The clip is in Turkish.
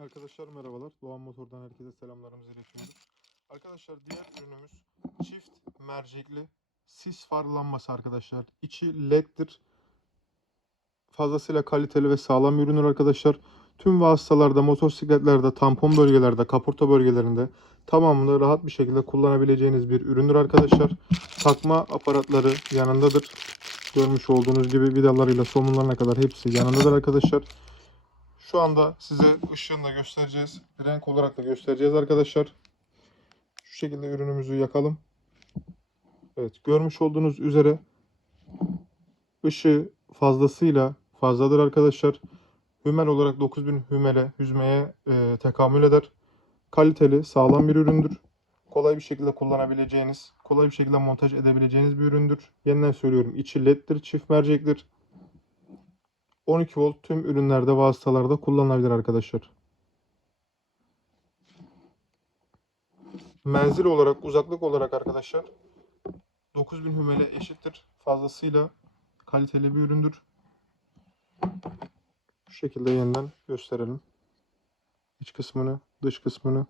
Arkadaşlar merhabalar. Doğan Motor'dan herkese selamlarımızı iletiyoruz. Arkadaşlar diğer ürünümüz çift mercekli sis far arkadaşlar. İçi led'dir. Fazlasıyla kaliteli ve sağlam bir ürünür arkadaşlar. Tüm vasıtalarda, motosikletlerde, tampon bölgelerde, kaporta bölgelerinde tamamını rahat bir şekilde kullanabileceğiniz bir üründür arkadaşlar. Takma aparatları yanındadır. Görmüş olduğunuz gibi vidalarıyla somunlarına kadar hepsi yanındadır arkadaşlar. Şu anda size ışığını da göstereceğiz. Renk olarak da göstereceğiz arkadaşlar. Şu şekilde ürünümüzü yakalım. Evet görmüş olduğunuz üzere ışığı fazlasıyla fazladır arkadaşlar. Hümel olarak 9000 hümele, hüzmeye e, tekamül eder. Kaliteli, sağlam bir üründür. Kolay bir şekilde kullanabileceğiniz, kolay bir şekilde montaj edebileceğiniz bir üründür. Yeniden söylüyorum içi leddir, çift mercektir. 12 volt tüm ürünlerde vasıtalarda kullanılabilir arkadaşlar. Menzil olarak uzaklık olarak arkadaşlar 9000 hümele eşittir. Fazlasıyla kaliteli bir üründür. Şu şekilde yeniden gösterelim. İç kısmını, dış kısmını